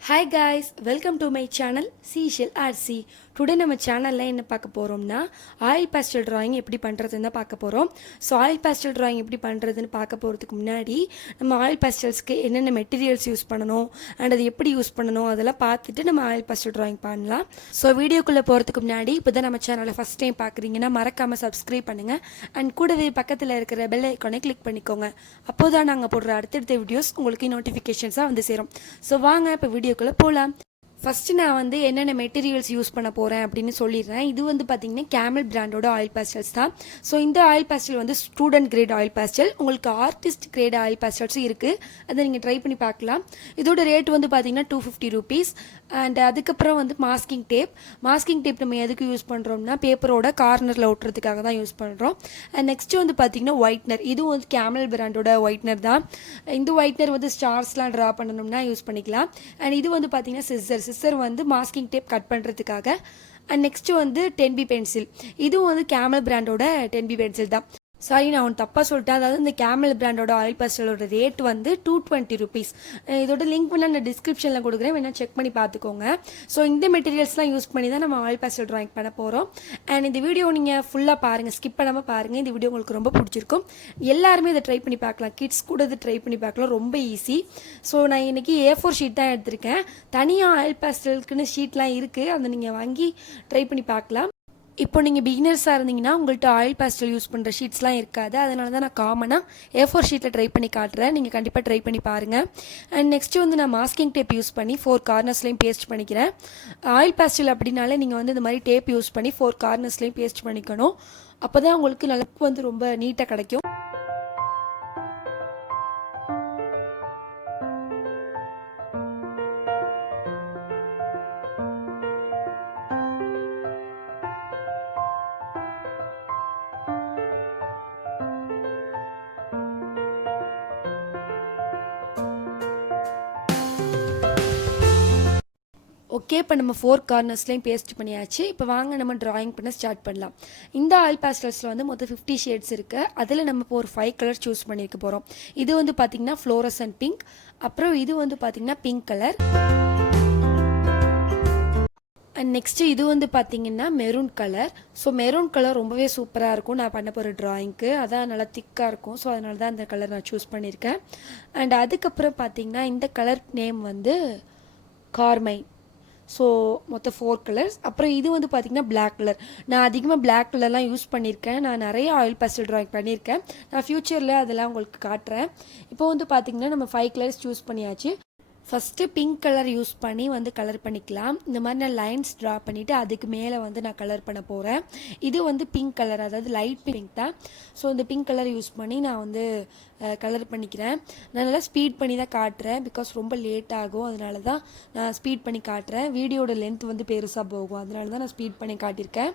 Hi guys, welcome to my channel Seashell Artsy. Today நம்ம சேனல்ல என்ன பார்க்க போறோம்னா ஆயில் பேஸ்டல் டிராயிங் எப்படி பண்றதுன்னு தான் பார்க்க போறோம். ஸோ ஆயில் பேஸ்டல் டிராயிங் எப்படி பண்றதுன்னு பார்க்க போறதுக்கு முன்னாடி நம்ம ஆயில் பேஸ்டல்ஸ்க்கு என்னென்ன மெட்டீரியல்ஸ் யூஸ் பண்ணணும் அண்ட் அது எப்படி யூஸ் பண்ணணும் அதெல்லாம் பார்த்துட்டு நம்ம ஆயில் பேஸ்டல் டிராயிங் பண்ணலாம். ஸோ வீடியோக்குள்ளே போகிறதுக்கு முன்னாடி இப்போ தான் நம்ம சேனலை ஃபஸ்ட் டைம் பார்க்குறீங்கன்னா மறக்காமல் சப்ஸ்கிரைப் பண்ணுங்கள் அண்ட் கூடவே பக்கத்தில் இருக்கிற பெல் ஐக்கானை கிளிக் பண்ணிக்கோங்க. அப்போ தான் நாங்கள் போடுற அடுத்தடுத்த வீடியோஸ் உங்களுக்கு நோட்டிஃபிகேஷன்ஸாக வந்து சேரும். ஸோ வாங்க இப்போ வீடியோக்குள்ளே போகலாம். ஃபஸ்ட்டு நான் வந்து என்னென்ன மெட்டீரியல்ஸ் யூஸ் பண்ண போகிறேன் அப்படின்னு சொல்லிடுறேன். இது வந்து பார்த்திங்கன்னா கேமல் பிராண்டோட ஆயில் பேஸ்டல்ஸ் தான். ஸோ இந்த ஆயில் பேஸ்டல் வந்து ஸ்டூடெண்ட் கிரேட் ஆயில் பேஸ்டல், உங்களுக்கு ஆர்டிஸ்ட் கிரேட் ஆயில் பேஸ்டல்ஸும் இருக்குது. அதை நீங்கள் ட்ரை பண்ணி பார்க்கலாம். இதோட ரேட் வந்து பார்த்திங்கன்னா $250. அண்ட் அதுக்கப்புறம் வந்து மாஸ்கிங் டேப் நம்ம எதுக்கு யூஸ் பண்ணுறோம்னா பேப்பரோட கார்னரில் ஒட்டுறதுக்காக தான் யூஸ் பண்ணுறோம். அண்ட் நெக்ஸ்ட்டு வந்து பார்த்திங்கன்னா ஒயிட்னர். இதுவும் வந்து கேமல் பிராண்டோட ஒயிட்னர் தான். இந்த ஒயிட்னர் வந்து ஸ்டார்ஸ்லாம் ட்ரா பண்ணணும்னா யூஸ் பண்ணிக்கலாம். அண்ட் இது வந்து பார்த்திங்கன்னா சிஸ்ஸர் வந்து மாஸ்கிங் டேப் கட் பண்ணுறதுக்காக. அண்ட் நெக்ஸ்ட்டு வந்து 10B பென்சில். இதுவும் வந்து கேமல் பிராண்டோட 10B பென்சில் தான். சாரி, நான் ஒன்று தப்பாக சொல்லிட்டேன். அதாவது இந்த கேமல் பிராண்டோட ஆயில் பேஸ்டலோட ரேட் வந்து $220. இதோட லிங்க் பண்ணி நான் டிஸ்கிரிப்ஷனில் கொடுக்குறேன், வேணால் செக் பண்ணி பார்த்துக்கோங்க. ஸோ இந்த மெட்டீரியல்ஸ்லாம் யூஸ் பண்ணி தான் நம்ம ஆயில் பேஸ்டல் ட்ராயிங் பண்ண போகிறோம். அண்ட் இந்த வீடியோ நீங்கள் ஃபுல்லாக பாருங்கள், ஸ்கிப் பண்ணாமல் பாருங்கள். இந்த வீடியோ உங்களுக்கு ரொம்ப பிடிச்சிருக்கும். எல்லாருமே இதை ட்ரை பண்ணி பார்க்கலாம். கிட்ஸ் கூட இதை ட்ரை பண்ணி பார்க்கலாம், ரொம்ப ஈஸி. ஸோ நான் இன்றைக்கி A4 ஷீட் தான் எடுத்திருக்கேன். தனியாக ஆயில் பேஸ்டலுக்குன்னு ஷீட்லாம் இருக்குது, அதை நீங்கள் வாங்கி ட்ரை பண்ணி பார்க்கலாம். இப்போ நீங்கள் பிகினர்ஸாக இருந்தீங்கன்னா உங்கள்கிட்ட ஆயில் பேஸ்டல் யூஸ் பண்ணுற ஷீட்ஸ்லாம் இருக்காது. அதனால தான் நான் காமனாக A4 ஷீட்டில் ட்ரை பண்ணி காட்டுறேன். நீங்கள் கண்டிப்பாக ட்ரை பண்ணி பாருங்கள். அண்ட் நெக்ஸ்ட்டு வந்து நான் மாஸ்கிங் டேப் யூஸ் பண்ணி 4 கார்னர்ஸ்லையும் பேஸ்ட் பண்ணிக்கிறேன். ஆயில் பேஸ்டல் அப்படின்னாலே நீங்கள் வந்து இந்த மாதிரி டேப் யூஸ் பண்ணி 4 கார்னர்ஸ்லையும் பேஸ்ட் பண்ணிக்கணும். அப்போ தான் உங்களுக்கு நல்லா வந்து ரொம்ப நீட்டாக கிடைக்கும். ஓகே, இப்போ நம்ம 4 கார்னர்ஸ்லையும் பேஸ்ட் பண்ணியாச்சு. இப்போ வாங்க நம்ம ட்ராயிங் பண்ண ஸ்டார்ட் பண்ணலாம். இந்த ஆயில் பேஸ்டல்ஸில் வந்து மொத்தம் 50 ஷேட்ஸ் இருக்குது. அதில் நம்ம இப்போ ஒரு 5 கலர் சூஸ் பண்ணியிருக்க போகிறோம். இது வந்து பார்த்திங்கன்னா ஃப்ளோரசன்ட் பிங்க், அப்புறம் இது வந்து பார்த்திங்கன்னா பிங்க் கலர், அண்ட் நெக்ஸ்ட்டு இது வந்து பார்த்திங்கன்னா maroon colour. So maroon colour ரொம்பவே சூப்பராக இருக்கும் நான் பண்ண போகிற ட்ராயிங்க்கு. அதான் நல்லா திக்காக இருக்கும். ஸோ அதனால தான் அந்த கலர் நான் சூஸ் பண்ணியிருக்கேன். அண்ட் அதுக்கப்புறம் பார்த்திங்கன்னா இந்த கலர் நேம் வந்து கார்மைன். ஸோ மொத்தம் 4 கலர்ஸ். அப்புறம் இது வந்து பார்த்திங்கன்னா பிளாக் கலர். நான் அதிகமாக பிளாக் கலர்லாம் யூஸ் பண்ணியிருக்கேன். நான் நிறைய ஆயில் பேஸ்டல் ட்ராயிங் பண்ணியிருக்கேன். நான் ஃப்யூச்சரில் அதெல்லாம் உங்களுக்கு காட்டுறேன். இப்போ வந்து பார்த்திங்கன்னா நம்ம 5 கலர்ஸ் சூஸ் பண்ணியாச்சு. ஃபஸ்ட்டு பிங்க் கலர் யூஸ் பண்ணி வந்து கலர் பண்ணிக்கலாம். இந்த மாதிரி நான் லைன்ஸ் ட்ரா பண்ணிவிட்டு அதுக்கு மேலே வந்து நான் கலர் பண்ண போகிறேன். இது வந்து பிங்க் கலர், அதாவது லைட் பிங்க் தான். ஸோ இந்த பிங்க் கலர் யூஸ் பண்ணி நான் வந்து கலர் பண்ணிக்கிறேன். நான் நல்லா ஸ்பீட் பண்ணி தான் காட்டுறேன், பிகாஸ் ரொம்ப லேட் ஆகும். அதனால தான் நான் ஸ்பீட் பண்ணி காட்டுறேன். வீடியோட லென்த் வந்து பெருசாக போகும், அதனால தான் நான் ஸ்பீட் பண்ணி காட்டியிருக்கேன்.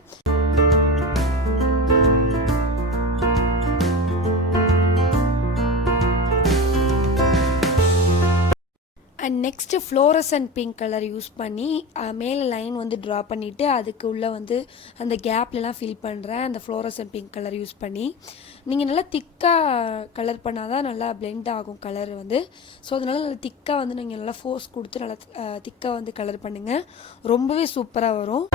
And next fluorescent pink colour use பண்ணி மேலே லைன் வந்து ட்ரா பண்ணிவிட்டு அதுக்கு உள்ளே வந்து அந்த கேப்லலாம் ஃபில் பண்ணுறேன். அந்த ஃப்ளோரசன்ட் பிங்க் கலர் யூஸ் பண்ணி நீங்கள் நல்லா திக்காக கலர் பண்ணால் தான் நல்லா பிளெண்ட் ஆகும் கலர் வந்து. ஸோ அதனால் நல்லா திக்காக வந்து நீங்கள் நல்லா ஃபோர்ஸ் கொடுத்து நல்லா திக்காக வந்து கலர் பண்ணுங்கள், ரொம்பவே சூப்பராக வரும்.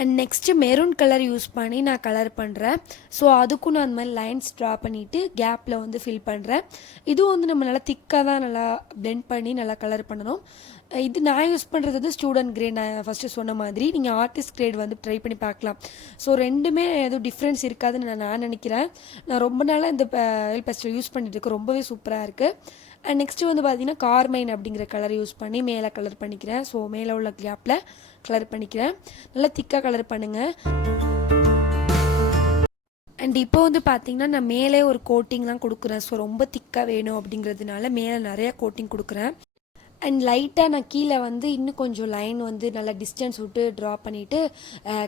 And next maroon colour use பண்ணி நான் கலர் பண்ணுறேன். ஸோ அதுக்கும் நான் அந்த மாதிரி லைன்ஸ் ட்ரா பண்ணிவிட்டு கேப்பில் வந்து ஃபில் பண்ணுறேன். இதுவும் வந்து நம்ம நல்லா திக்காக தான் நல்லா பிளெண்ட் பண்ணி நல்லா கலர் பண்ணணும். இது நான் யூஸ் பண்ணுறது வந்து ஸ்டூடெண்ட் கிரேட். நான் ஃபஸ்ட்டு சொன்ன மாதிரி நீங்கள் ஆர்டிஸ்ட் கிரேட் வந்து ட்ரை பண்ணி பார்க்கலாம். ஸோ ரெண்டுமே எதுவும் டிஃப்ரென்ஸ் இருக்காதுன்னு நான் நினைக்கிறேன். நான் ரொம்ப நாளாக இந்த ஆயில் பேஸ்டல் யூஸ் பண்ணிட்டு இருக்கேன், ரொம்பவே சூப்பராக இருக்குது. அண்ட் நெக்ஸ்ட்டு வந்து பார்த்திங்கன்னா கார்மைன் அப்படிங்கிற கலர் யூஸ் பண்ணி மேலே கலர் பண்ணிக்கிறேன். ஸோ மேலே உள்ள கேப்பில் கலர் பண்ணிக்கிறேன். நல்லா திக்காக கலர் பண்ணுங்கள். அண்ட் இப்போ வந்து பார்த்திங்கன்னா நான் மேலே ஒரு கோட்டிங்லாம் கொடுக்குறேன். ஸோ ரொம்ப திக்காக வேணும் அப்படிங்கிறதுனால மேலே நிறையா கோட்டிங் கொடுக்குறேன். அண்ட் லைட்டாக நான் கீழே வந்து இன்னும் கொஞ்சம் லைன் வந்து நல்லா டிஸ்டன்ஸ் விட்டு ட்ரா பண்ணிவிட்டு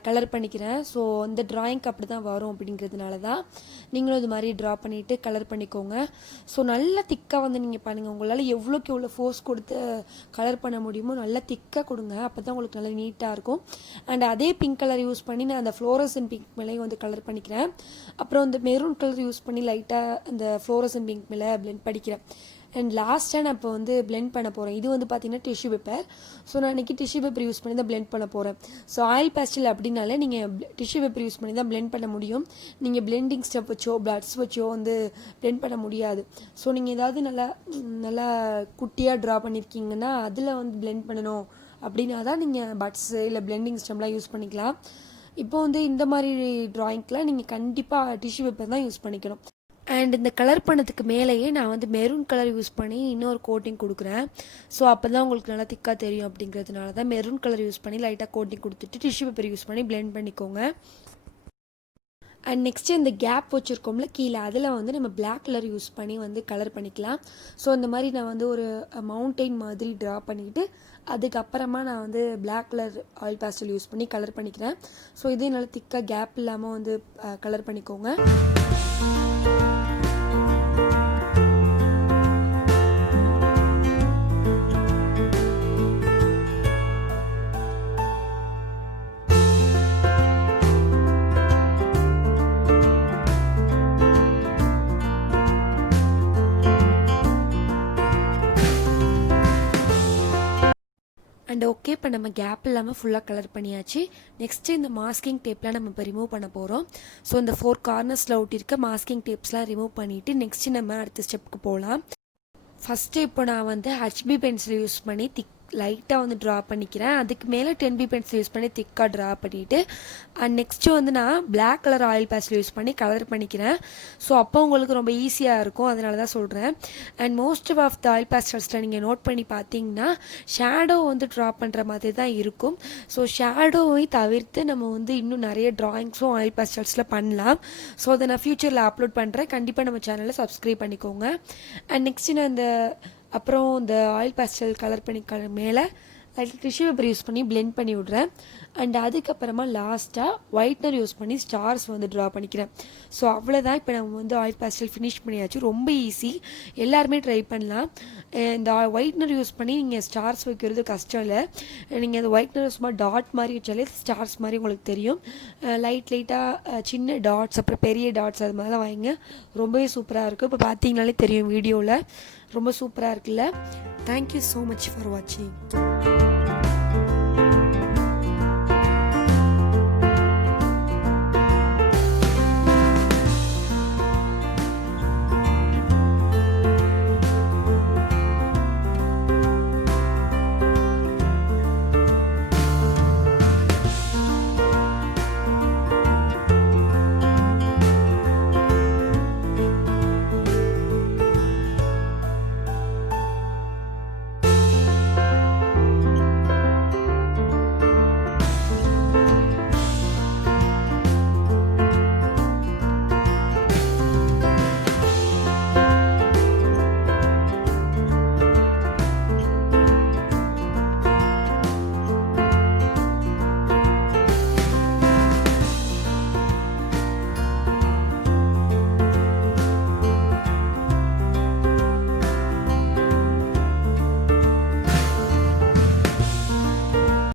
கலர் பண்ணிக்கிறேன். ஸோ இந்த ட்ராயிங்க்கு அப்படி தான் வரும் அப்படிங்கிறதுனால தான் நீங்களும் இது மாதிரி ட்ரா பண்ணிவிட்டு கலர் பண்ணிக்கோங்க. ஸோ நல்லா திக்காக வந்து நீங்கள் பண்ணுங்கள். உங்களால் எவ்வளோக்கு எவ்வளோ ஃபோர்ஸ் கொடுத்து கலர் பண்ண முடியுமோ நல்லா திக்காக கொடுங்க. அப்போ தான் உங்களுக்கு நல்லா நீட்டாக இருக்கும். அண்ட் அதே பிங்க் கலர் யூஸ் பண்ணி நான் அந்த ஃப்ளோரசன் பிங்க் மேலேயும் வந்து கலர் பண்ணிக்கிறேன். அப்புறம் இந்த மெரூன் கலர் யூஸ் பண்ணி லைட்டாக அந்த ஃப்ளோரசன் பிங்க் மேலே பிளெண்ட் பண்ணிக்கிறேன். அண்ட் லாஸ்ட்டாக நான் இப்போ வந்து பிளெண்ட் பண்ண போகிறேன். இது வந்து பார்த்திங்கன்னா டிஷ்யூ பேப்பர். ஸோ நான் இன்றைக்கி டிஷ்யூ பேப்பர் யூஸ் பண்ணி தான் பிளெண்ட் பண்ண போகிறேன். ஸோ ஆயில் பேஸ்டல் அப்படின்னாலே நீங்கள் டிஷ்யூ பேப்பர் யூஸ் பண்ணி தான் பிளெண்ட் பண்ண முடியும். நீங்கள் பிளெண்டிங் ஸ்டெப் வச்சோ பிளட்ஸ் வச்சோ வந்து பிளெண்ட் பண்ண முடியாது. ஸோ நீங்கள் ஏதாவது நல்லா குட்டியாக ட்ரா பண்ணியிருக்கீங்கன்னா அதில் வந்து பிளெண்ட் பண்ணணும் அப்படின்னா தான் நீங்கள் பட்ஸு இல்லை பிளெண்டிங் ஸ்டெம்லாம் யூஸ் பண்ணிக்கலாம். இப்போ வந்து இந்த மாதிரி ட்ராயிங்க்கெலாம் நீங்கள் கண்டிப்பாக டிஷ்யூ பேப்பர் தான் யூஸ் பண்ணிக்கணும். அண்ட் இந்த கலர் பண்ணதுக்கு மேலேயே நான் வந்து மெரூன் கலர் யூஸ் பண்ணி இன்னொரு கோட்டிங் கொடுக்குறேன். ஸோ அப்போ தான் உங்களுக்கு நல்லா திக்காக தெரியும் அப்படிங்கிறதுனால தான் மெரூன் கலர் யூஸ் பண்ணி லைட்டாக கோட்டிங் கொடுத்துட்டு டிஷ்யூ பேப்பர் யூஸ் பண்ணி பிளெண்ட் பண்ணிக்கோங்க. அண்ட் நெக்ஸ்ட்டு இந்த கேப் வச்சுருக்கோம்ல கீழே, அதில் வந்து நம்ம பிளாக் கலர் யூஸ் பண்ணி வந்து கலர் பண்ணிக்கலாம். ஸோ இந்த மாதிரி நான் வந்து ஒரு மவுண்டெயின் மாதிரி ட்ரா பண்ணிக்கிட்டு அதுக்கப்புறமா நான் வந்து black colour oil pastel use பண்ணி கலர் பண்ணிக்கிறேன். ஸோ இதே நல்லா திக்காக கேப் இல்லாமல் வந்து கலர் பண்ணிக்கோங்க. அண்ட் ஓகே, இப்போ நம்ம கேப் இல்லாமல் ஃபுல்லாக கலர் பண்ணியாச்சு. நெக்ஸ்ட்டு இந்த மாஸ்கிங் டேப்லாம் நம்ம இப்போ ரிமூவ் பண்ண போகிறோம். ஸோ இந்த 4 கார்னர்ஸில் ஒட்டியிருக்க மாஸ்கிங் டேப்ஸ்லாம் ரிமூவ் பண்ணிவிட்டு நெக்ஸ்ட்டு நம்ம அடுத்த ஸ்டெப்புக்கு போகலாம். ஃபஸ்ட்டு இப்போ நான் வந்து HB பென்சில் யூஸ் பண்ணி லைட்டாக வந்து ட்ரா பண்ணிக்கிறேன். அதுக்கு மேலே 10B பென்சில் யூஸ் பண்ணி திக்காக ட்ரா பண்ணிவிட்டு அண்ட் நெக்ஸ்ட்டு வந்து நான் black colour oil pastel use பண்ணி கலர் பண்ணிக்கிறேன். ஸோ அப்போ உங்களுக்கு ரொம்ப ஈஸியாக இருக்கும், அதனால தான் சொல்கிறேன். And most of the oil பேஸ்டல்ஸில் நீங்கள் நோட் பண்ணி பார்த்தீங்கன்னா ஷேடோ வந்து ட்ரா பண்ணுற மாதிரி தான் இருக்கும். ஸோ ஷேடோவை தவிர்த்து நம்ம வந்து இன்னும் நிறைய ட்ராயிங்ஸும் ஆயில் பேஸ்டல்ஸில் பண்ணலாம். ஸோ அதை நான் ஃப்யூச்சரில் அப்லோட் பண்ணுறேன். கண்டிப்பாக நம்ம சேனலில் சப்ஸ்கிரைப் பண்ணிக்கோங்க. அண்ட் நெக்ஸ்ட்டு நான் அப்புறம் இந்த ஆயில் பேஸ்டல் கலர் பண்ணி மேலே டிஷ்யூ பேப்பர் யூஸ் பண்ணி பிளெண்ட் பண்ணி விட்றேன். அண்ட் அதுக்கப்புறமா லாஸ்ட்டாக ஒயிட்னர் யூஸ் பண்ணி ஸ்டார்ஸ் வந்து ட்ரா பண்ணிக்கிறேன். ஸோ அவ்வளோதான். இப்போ நம்ம வந்து ஆயில் பேஸ்டல் ஃபினிஷ் பண்ணியாச்சு. ரொம்ப ஈஸி, எல்லாருமே ட்ரை பண்ணலாம். இந்த ஒயிட்னர் யூஸ் பண்ணி நீங்கள் ஸ்டார்ஸ் வைக்கிறது கஷ்டம் இல்லை. நீங்கள் அந்த ஒயிட்னர் சும்மா டாட் மாதிரி வச்சாலே ஸ்டார்ஸ் மாதிரி உங்களுக்கு தெரியும். லைட்டாக சின்ன டாட்ஸ் அப்புறம் பெரிய டாட்ஸ் அது மாதிரிலாம் வைங்க, ரொம்பவே சூப்பராக இருக்கும். இப்போ பார்த்தீங்கனாலே தெரியும் வீடியோவில், ரொம்ப சூப்பராக இருக்குல்ல. தேங்க்யூ ஸோ மச் ஃபார் வாட்சிங்.